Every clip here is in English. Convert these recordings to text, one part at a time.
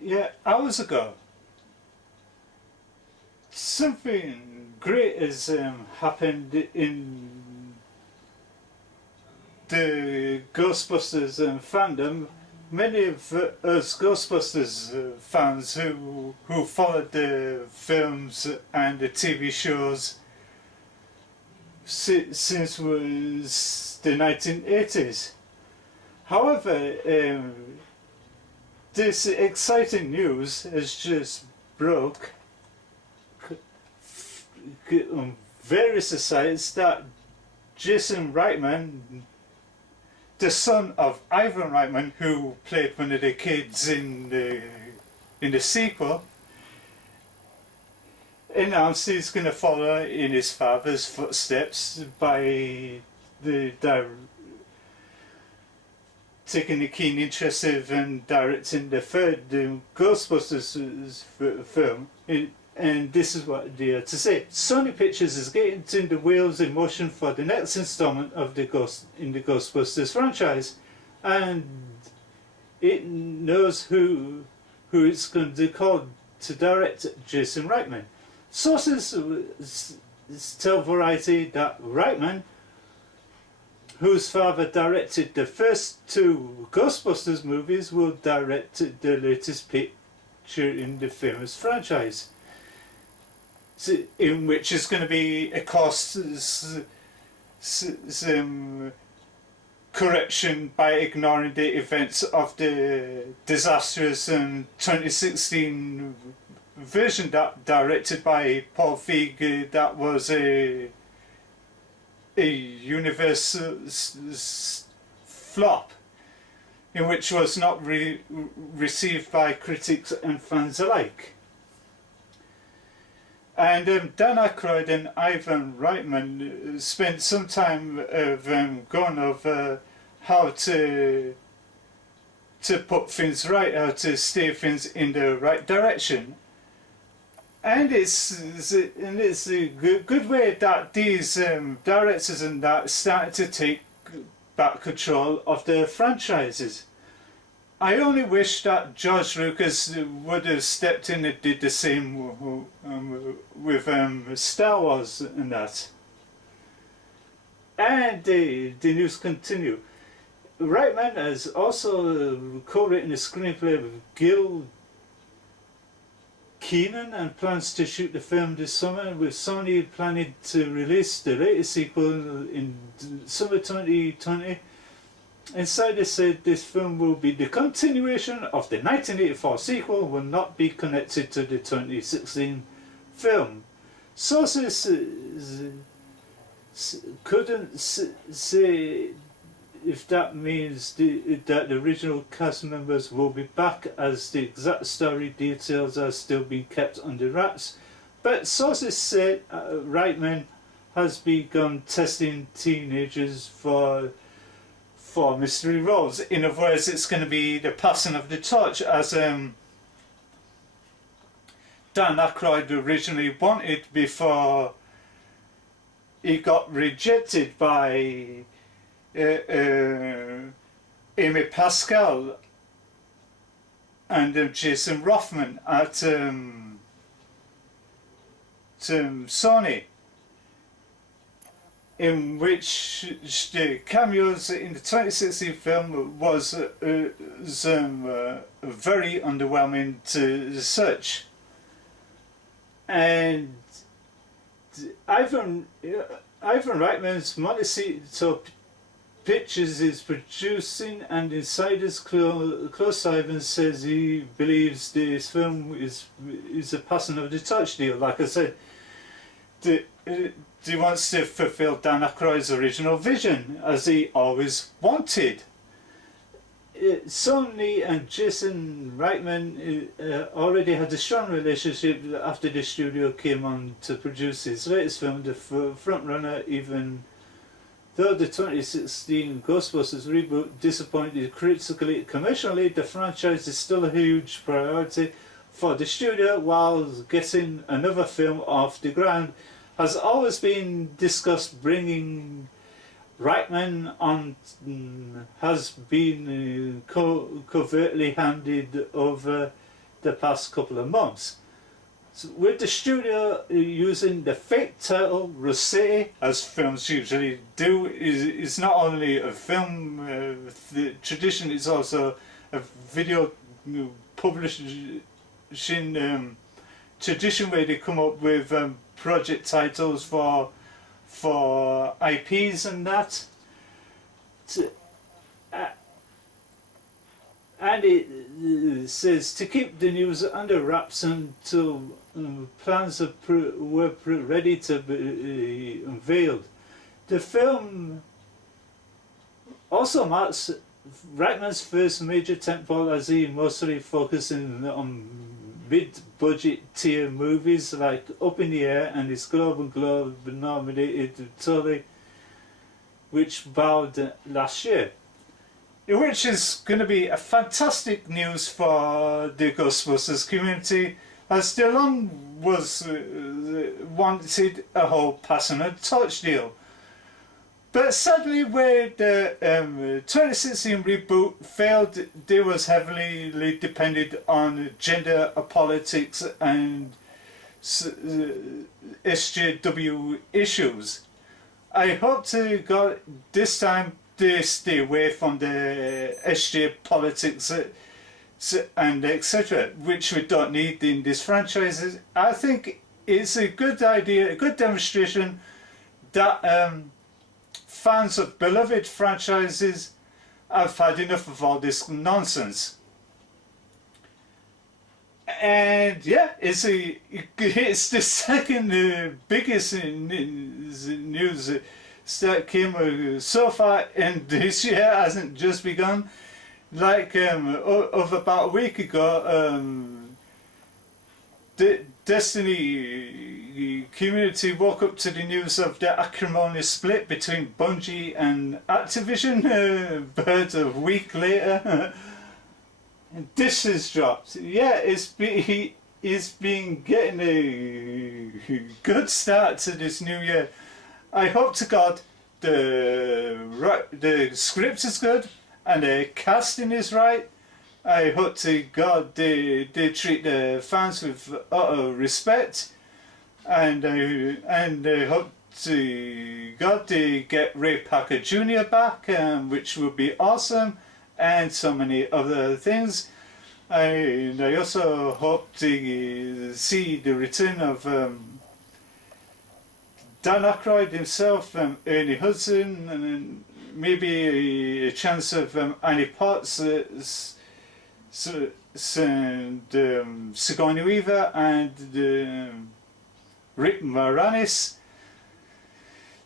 Yeah, hours ago, something great has happened in the Ghostbusters fandom. Many of us Ghostbusters fans who followed the films and the TV shows since was the 1980s. However, this exciting news has just broke on various sites that Jason Reitman, the son of Ivan Reitman, who played one of the kids in the sequel, announced he's going to follow in his father's footsteps by taking a keen interest in directing the third Ghostbusters film. And this is what they had to say. Sony Pictures is getting the wheels in motion for the next installment of the Ghostbusters franchise, and it knows who it's going to call to direct Jason Reitman. Sources tell Variety that Reitman, whose father directed the first two Ghostbusters movies, will direct the latest picture in the famous franchise, in which is going to be, of course, some correction by ignoring the events of the disastrous 2016 version that directed by Paul Feig, that was a universe flop, in which was not received by critics and fans alike. And Dan Aykroyd and Ivan Reitman spent some time going over how to put things right, how to steer things in the right direction. And it's a good way that these directors and that started to take back control of their franchises. I only wish that George Lucas would have stepped in and did the same with Star Wars and that. And the news continue. Reitman has also co-written a screenplay with Gil Keenan and plans to shoot the film this summer, with Sony planning to release the latest sequel in summer 2020. Insiders said this film will be the continuation of the 1984 sequel, will not be connected to the 2016 film. Sources couldn't say if that means that the original cast members will be back, as the exact story details are still being kept under wraps. But sources said Reitman has begun testing teenagers for mystery roles. In other words, it's going to be the passing of the torch, as Dan Aykroyd originally wanted before he got rejected by Amy Pascal and Jason Rothman at Sony, in which the cameos in the 2016 film was very underwhelming to search. And Ivan Reitman's Montecito Pictures is producing, and insiders close Ivan says he believes this film is a passing of the touch deal. Like I said, he wants to fulfill Dan Aykroyd's original vision, as he always wanted. Sony and Jason Reitman already had a strong relationship after the studio came on to produce his latest film, the frontrunner, even though the 2016 Ghostbusters reboot disappointed critically. Commercially, the franchise is still a huge priority for the studio, while getting another film off the ground has always been discussed. Bringing Reitman on has been covertly handed over the past couple of months. So with the studio using the fake title Rossetti, as films usually do, is not only a film tradition, it's also a video publishing tradition where they come up with project titles for IPs and that. And it says to keep the news under wraps until plans were ready to be unveiled. The film also marks Reitman's first major tentpole, as he mostly focusing on mid-budget tier movies like Up in the Air and his Golden Globe nominated Tully, which bowed last year. Which is going to be a fantastic news for the Ghostbusters community, as they long was wanted a whole passing a torch deal. But sadly, where the 2016 reboot failed, they was heavily dependent on gender politics and SJW issues. I hope to God this time they stay away from the SJ politics and etc., which we don't need in this franchise. I think it's a good idea, a good demonstration that fans of beloved franchises have had enough of all this nonsense. And yeah, it's the second biggest news that came so far, and this year hasn't just begun. Like of about a week ago, the Destiny community woke up to the news of the acrimonious split between Bungie and Activision. But a week later, this has dropped. Yeah, it's been getting a good start to this new year. I hope to God the script is good and the casting is right. I hope to God they treat the fans with utter respect, and I hope to God they get Ray Parker Jr. back, which would be awesome, and so many other things. And I also hope to see the return of Dan Aykroyd himself, Ernie Hudson, and maybe a chance of Annie Potts, Sigourney Weaver, and Rick Moranis.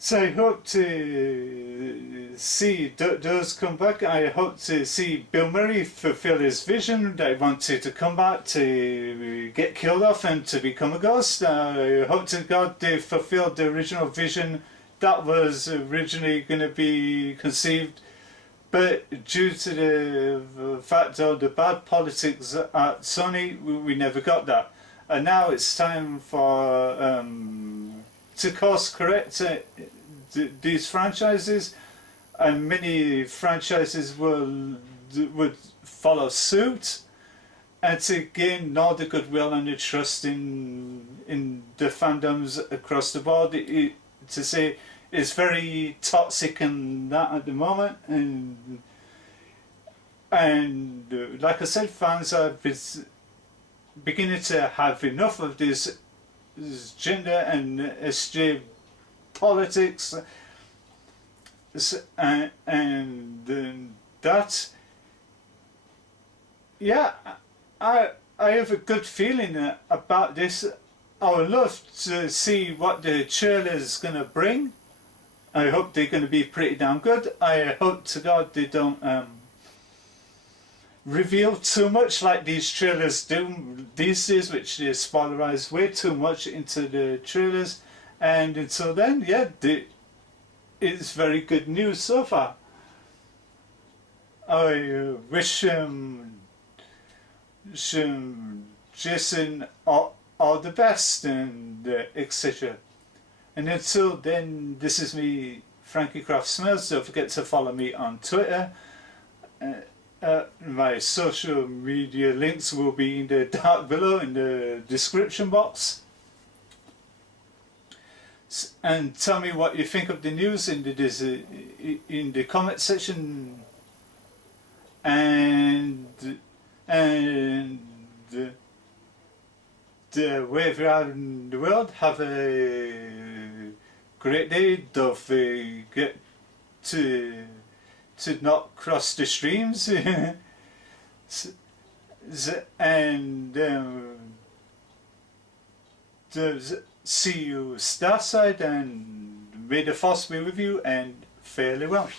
So I hope to see those come back. I hope to see Bill Murray fulfill his vision that he wanted to come back to get killed off and to become a ghost. I hope to God they fulfilled the original vision that was originally going to be conceived, but due to the fact of the bad politics at Sony, we never got that. And now it's time for to course correct these franchises, and many franchises would follow suit, and to gain all the goodwill and the trust in the fandoms across the board. To say it's very toxic and that at the moment, and like I said, fans are beginning to have enough of this gender and SJ politics, and that, yeah, I have a good feeling about this. I would love to see what the trailer's going to bring. I hope they're going to be pretty damn good. I hope to God they don't reveal too much like these trailers do these days, which they spoilerize way too much into the trailers. And until then, yeah, it's very good news so far. I wish Jason all the best, and etc. And until then, this is me, Frankie Croft Smales. Don't forget to follow me on Twitter. My social media links will be in the dark below in the description box. And tell me what you think of the news in the comment section. And wherever you are in the world, have a great day. Don't forget to not cross the streams. And see you starside, and may the force be with you, and fairly well.